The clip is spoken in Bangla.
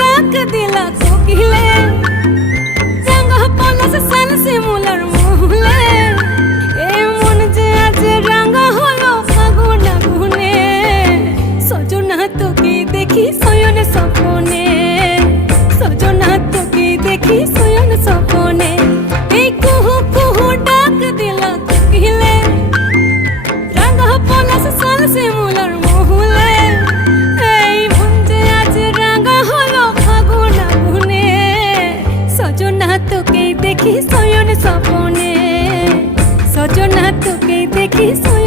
ডাক দিলা কোকিলে, রাঙা পলাশ সান শিমুলার মহুলে। এ মন যে আজ রাঙা হলো ফাগুন আগুনে, সজনা তোকে দেখি শয়ন স্বপনে, সজনা তোকে দেখি শয়ন স্বপনে। এই কুহু কুহু ডাক দিলা কোকিলে, রাঙা পলাশ সান শিমুলার মহুলে। এই মন যে আজ রাঙা হলো ফাগুন আগুনে, সজনা তোকে দেখি শয়ন স্বপনে, সজনা তোকে দেখি শয়ন